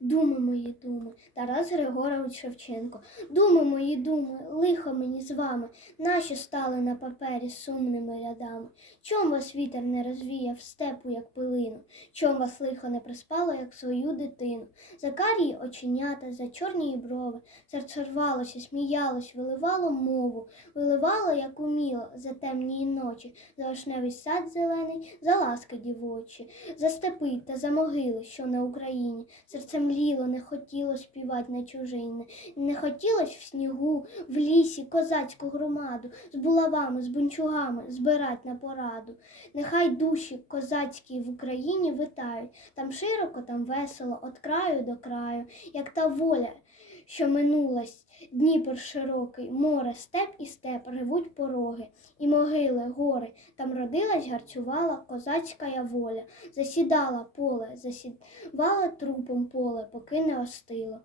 думи мої думи, Тарас Григорович Шевченко. Думи мої думи, лихо мені з вами, наші стали на папері сумними рядами. Чом вас вітер не розвіяв степу, як пилину, чом вас лихо не приспало, як свою дитину. За карії оченята, за чорні брови, серце рвалося, сміялось, виливало мову, виливало, як уміло, за темні ночі, за вишневий сад зелений, за ласки дівочі, за степи та за могили, що на Україні. Серце мліло, не хотіло співати на чужине, не хотілось в снігу, в лісі козацьку громаду, з булавами, з бунчугами збирать на пораду. Нехай душі козацькі в Україні витають, там широко, там весело, от краю до краю, як та воля, що минулась. Дніпр широкий, море, степ і степ ревуть пороги, і могили, гори, там родилась, гарцювала козацька воля, засідала поле, засідала трупом поле, поки не остило.